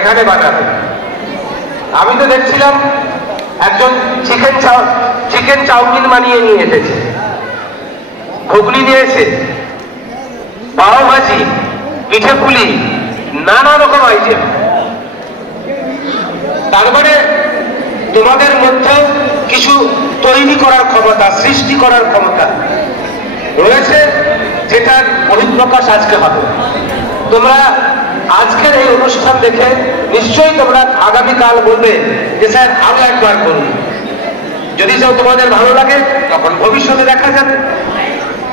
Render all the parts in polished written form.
এখানে বানাবে। আমি তো দেখছিলাম একজন চিকেন চাউমিন বানিয়ে নিয়ে এসেছে, ঘুগনি নিয়েছে, পাও ভাজি, পিঠে পুলি, নানা রকম আইটেম। তার মানে তোমাদের মধ্যে কিছু তৈরি করার ক্ষমতা, সৃষ্টি করার ক্ষমতা রয়েছে, যেটার বহিঃপ্রকাশ আজকে হবে। তোমরা আজকের এই অনুষ্ঠান দেখে নিশ্চয়ই তোমরা আগামীকাল বলবে যে স্যার আরো একবার করুন। যদি তোমাদের ভালো লাগে তখন ভবিষ্যতে দেখা যাবে।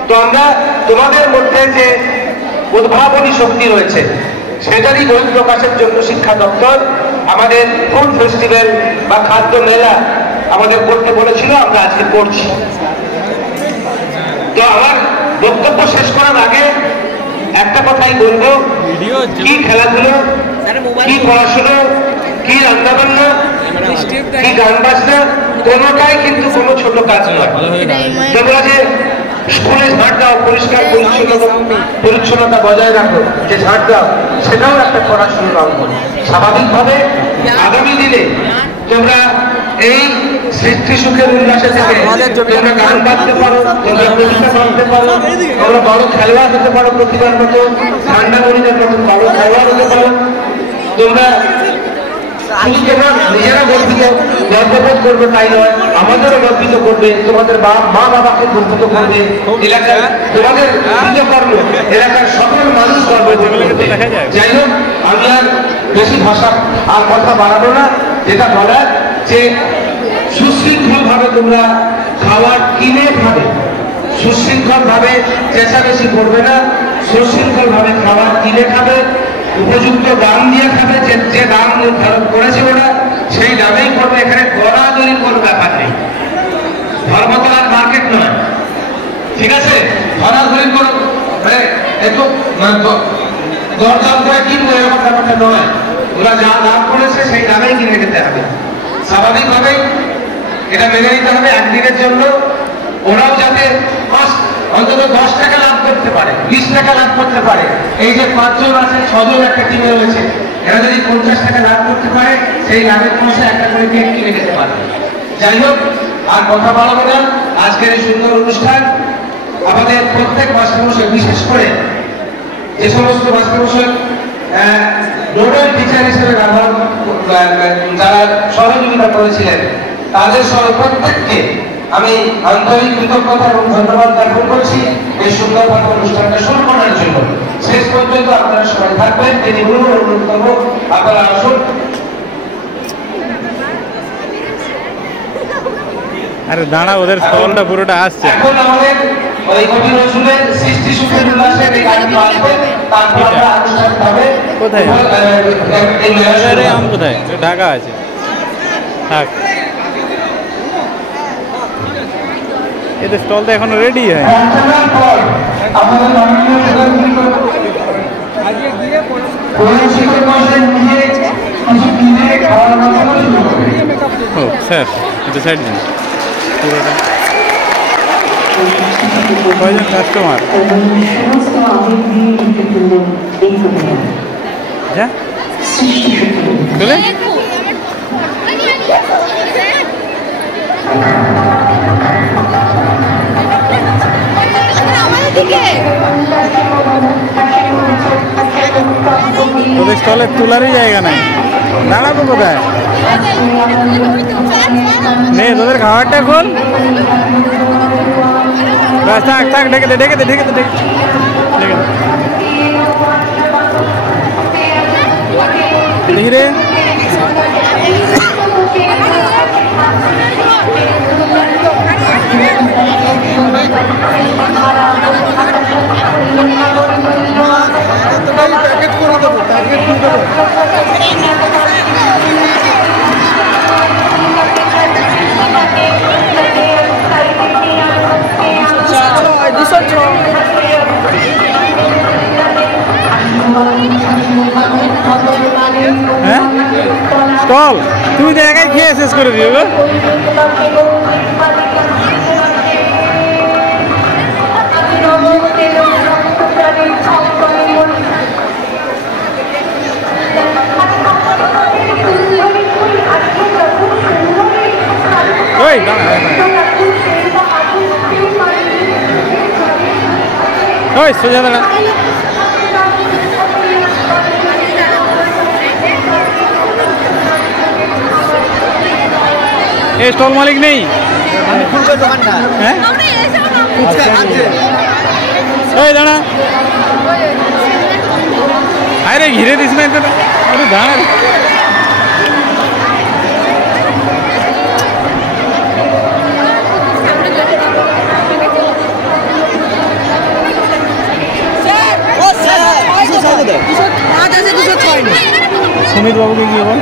তো আমরা তোমাদের মধ্যে যে উদ্ভাবনী শক্তি রয়েছে সেটারই বহিঃপ্রকাশের জন্য শিক্ষা দপ্তর আমাদের ফুড ফেস্টিভ্যাল বা খাদ্য মেলা আমাদের করতে বলেছিল, আমরা আজকে করছি। তো আমার বক্তব্য শেষ করার আগে একটা কথাই বলবো, কি খেলাধুলো, কি পড়াশুনো, কি রান্নাবান্না, কি গান বাজনা, কোনোটাই কিন্তু কোনো ছোট কাজ নয়। তোমরা যে স্কুলে ঝাঁট দাও, পরিষ্কার পরিচ্ছন্নতা বজায় রাখো, যে ঝাঁট দাও, সেটাও একটা পড়াশোনার অঙ্গ। স্বাভাবিকভাবে আগামী দিনে তোমরা এই সৃষ্টি সুখের উল্লাসে থেকে তোমরা গান বাজতে পারো, তোমরা কবিতা বলতে পারো, তোমরা বড় খেলোয়াড় হতে পারো, প্রতিবার মতো ঠান্ডা মরিদের মতো বড় খেলোয়াড় হতে পারো। তোমরা শুধু তোমরা নিজেরা গর্ববোধ করবে তাই নয়, আমাদেরও গর্বিত করবে, তোমাদের মা বাবাকে গর্বিত করবে, এলাকার তোমাদের কৃতকর্ম এলাকার সকল মানুষ গর্বিত করবে। যাই হোক, আমি আর বেশি ভাষা আর কথা বাড়াবো না। যেটা বলার যে সুশৃঙ্খল ভাবে তোমরা খাবার কিনে খাবে, সুশৃঙ্খল ভাবে চেঁচামেচি করবে না, সুশৃঙ্খল ভাবে খাবার কিনে খাবে, উপযুক্ত দাম দিয়ে খাবে, যে দাম নির্ধারণ করেছে ওরা সেই দামেই করবে। এখানে গড়াগড়ির কোনো ব্যাপার নেই, ধর্মতলার মার্কেট নয়, ঠিক আছে? গড়াগড়ির কোনো মানে একটু দরদাম করে কিনবো এরকম ব্যাপারটা নয়। ওরা যা দাম করেছে সেই দামেই কিনে খেতে হবে। স্বাভাবিকভাবেই এটা মেনে নিতে হবে একদিনের জন্য। ওরাও যাতে অন্তত 10 টাকা লাভ করতে পারে, 20 টাকা লাভ করতে পারে। এই যে 5 জন আছে, 6 জন একটা টিমে রয়েছে, এরা যদি 50 টাকা লাভ করতে পারে, সেই লাভের পয়সা একটা করে কেক কিনে খেতে পারে। যাই হোক, আর কথা বাড়াবো না। আজকের এই সুন্দর অনুষ্ঠান আমাদের প্রত্যেক মাস্টারমশাই, বিশেষ করে যে সমস্ত মাস্টারমশাই নোডাল টিচার হিসেবে যারা সহযোগিতা করেছিলেন, তাদের সহ প্রত্যেককে আমি আন্তরিক কৃতজ্ঞতা এবং ধন্যবাদ জ্ঞাপন করছি এই সুন্দরভাবে অনুষ্ঠানটা শুরু করার জন্য। শেষ পর্যন্ত আপনারা সবাই থাকবেন, তিনি অনুরোধ করবো আপনারা আসুন। আরে দাঁড়া, ওদের স্টলটা পুরোটা আসছে। এখন আমাদের ওই কবি নজরুলের সৃষ্টি সুখের উল্লাসের এই গানটি আসবে, তারপর আমরা অনুষ্ঠান হবে। কোথায় আম, কোথায়? ঢাকা আছে, থাক। এদের স্টল তো এখনো রেডি হয়। ও স্যার, এটা সাইড দিন। পুরোটা কয়জন কাস্টমার? হ্যাঁ, চলে তোদের স্টলে তোলারই জায়গা নাই, দাঁড়াবো কোথায়? নে, তোদের খাবারটা খোল। থাক থাক, ঢেকে দে, ঢেকে দে, ঢেকে দে, ঢেকে দেখি রে। প্যাকেট করে দেবো, প্যাকেট করে দেবো। হ্যাঁ, স্টল তুমি তো একাই খেয়ে শেষ করে দিও গো। এই দাঁড়া ওই সোজা দাঁড়া এই স্টল মালিক নেই হ্যাঁ এই দাঁড়া আরে ঘিরে দিস না এটা দাঁড়া সুমিত বাবুকে গিয়ে বল